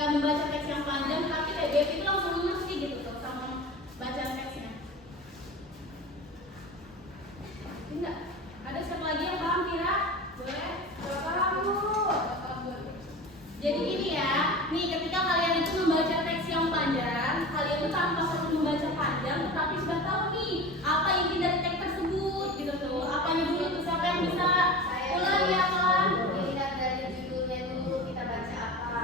ketika membaca teks yang panjang, tapi PDF itu langsung ngerti gitu tuh sama baca teksnya. Enggak? Ada siapa lagi yang paham kira? Boleh? Gak paham Bu. Jadi gini ya, nih ketika kalian itu membaca teks yang panjang, kalian itu tanpa perlu membaca panjang, tetapi sudah tahu nih apa inti dari teks tersebut gitu tuh. Apanya dulu tuh, siapa yang bisa ulang ya kan? Dilihat dari judulnya dulu, kita baca apa.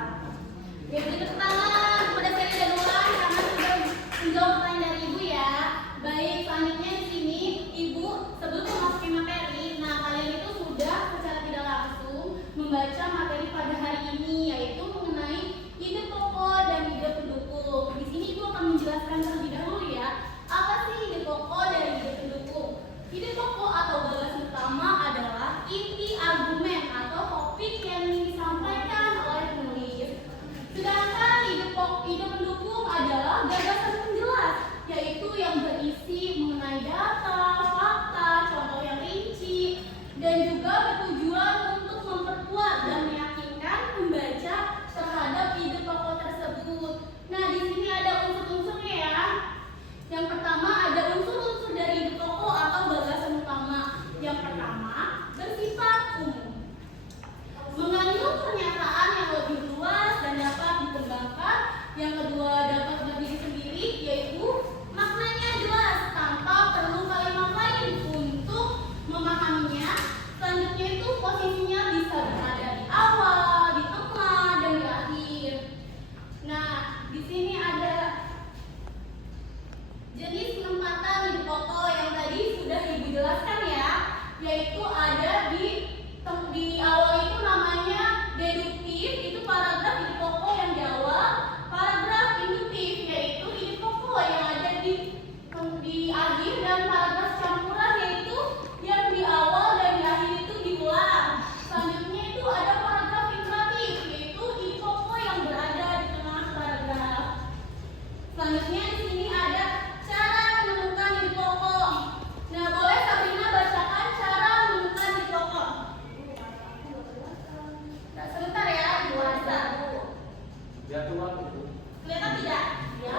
Ya beri tepuk tangan kepada saya dan ulang karena sudah menjawab pertanyaan dari ibu ya. Baik, selanjutnya di sini ibu sebelum memasuki materi, nah kalian itu sudah secara tidak langsung membaca materi pada hari ini, yaitu mengenai ide pokok dan ide pendukung. Di sini ibu akan menjelaskan terlebih dahulu ya, apa sih ide pokok dan ide pendukung. Ide pokok atau gagasan utama adalah inti argumen atau topik yang ingin disampaikan oleh penulis. Sedangkan ide pendukung adalah gagasan penjelas, yaitu yang berisi mengenai data, fakta, contoh yang rinci, dan juga bertujuan untuk memperkuat dan meyakinkan pembaca terhadap ide pokok tersebut. Nah, di sini ada unsur-unsurnya ya. Yang pertama ada unsur-unsur dari ide pokok atau gagasan utama. Yang pertama bersifat umum, mengandung pernyataan yang lebih luas dan dapat dikembangkan. Yang kedua dapat berdiri sendiri, yaitu maknanya jelas tanpa perlu kalimat lain untuk memahaminya. Selanjutnya itu posisinya bisa berada di awal, di tengah, dan di akhir. Nah, di sini ada jenis penempatan ide pokok yang tadi sudah ibu jelaskan ya, yaitu ada di awal itu namanya deduktif, itu paragraf ide pokok yang di awal. Paragraf induktif yaitu ide pokok yang ada di akhir, dan paragraf campuran yaitu yang di awal dan di akhir itu diulang. Selanjutnya itu ada paragraf imperatif, yaitu ide pokok yang berada di tengah paragraf. Selanjutnya di sini ada cara menemukan ide pokok. Nah, boleh Sabrina bacakan cara menemukan ide pokok. Nah, sebentar ya, puasa. Ya Tuhan itu. Kelihatan tidak? Ya.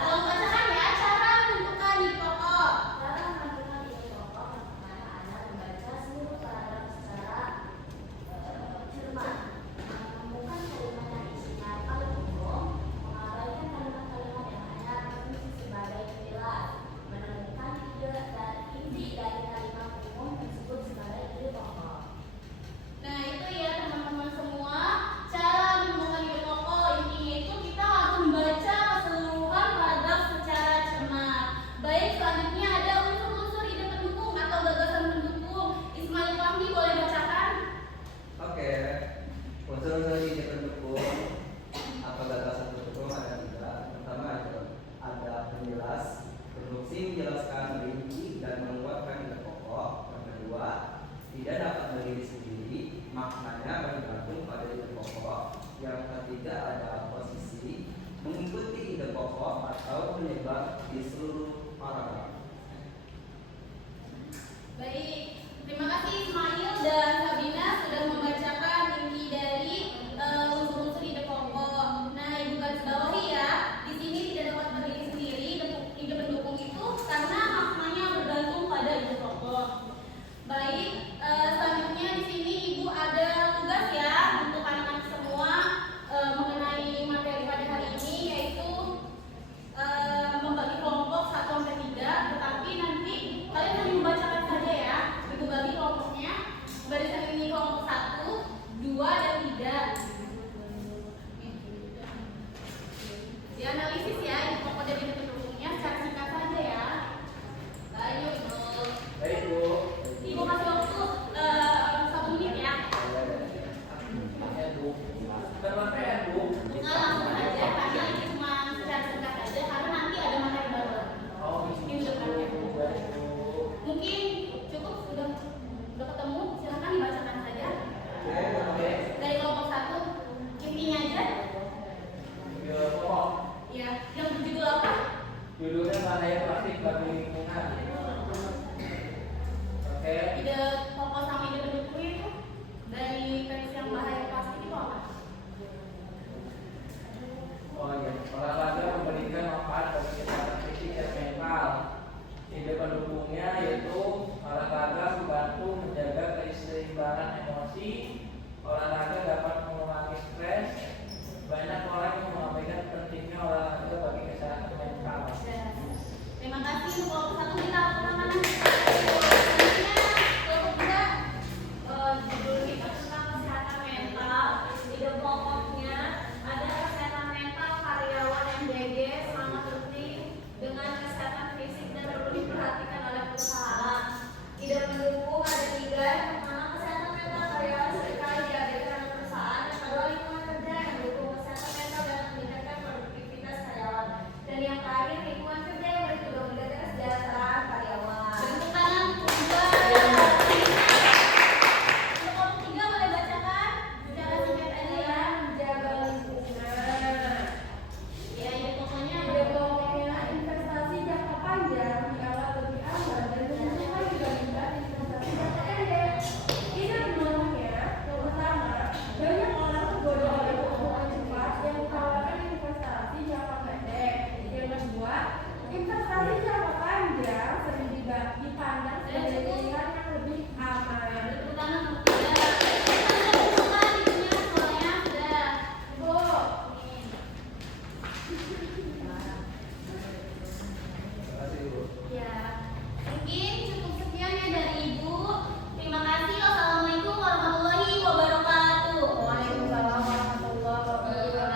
Tolong bacakan ya cara menentukan ide pokok. Cara menentukan ide pokok pertama adalah membaca seluruh paragraf secara cermat, menemukan kalimat yang isinya paling umum, mengabaikan kalimat-kalimat yang hanya berfungsi sebagai penjelas, menemukan inti dari kalimat umum tersebut sebagai ide pokok. Nah, itu ya teman-teman semua, cara menemukan ide pokok. Intinya itu kita harus membaca keseluruhan paragraf secara cermat. Baik, selanjutnya ada unsur-unsur ide pendukung atau gagasan pendukung. Ismail Fahmi boleh bacakan? Oke. Unsur-unsur ide pendukung atau gagasan pendukung ada tiga. Pertama ada penjelas, produksi menjelaskan rinci dan menguatkan ide pokok. Yang kedua, tidak dapat berdiri sendiri, maknanya bergantung pada ide pokok. Yang ketiga ada posisi, mengikuti ide pokok atau menyebar di seluruh paragraf. Baik, terima kasih Ismail dan Sabina sudah membacakan inti dari unsur-unsur ide pokok. Nah, ibu garis bawahi ya, di sini tidak dapat berdiri sendiri ide pendukung itu karena maknanya bergantung pada ide pokok. Baik, selanjutnya di sini ibu ada tugas ya untuk anak-anak semua mengenai materi pada hari ini, yaitu membagi kelompok 1 sampai 3, tetapi nanti kalian hanya membacakan saja ya. meredakan emosi, olahraga dapat mengurangi stres. Banyak orang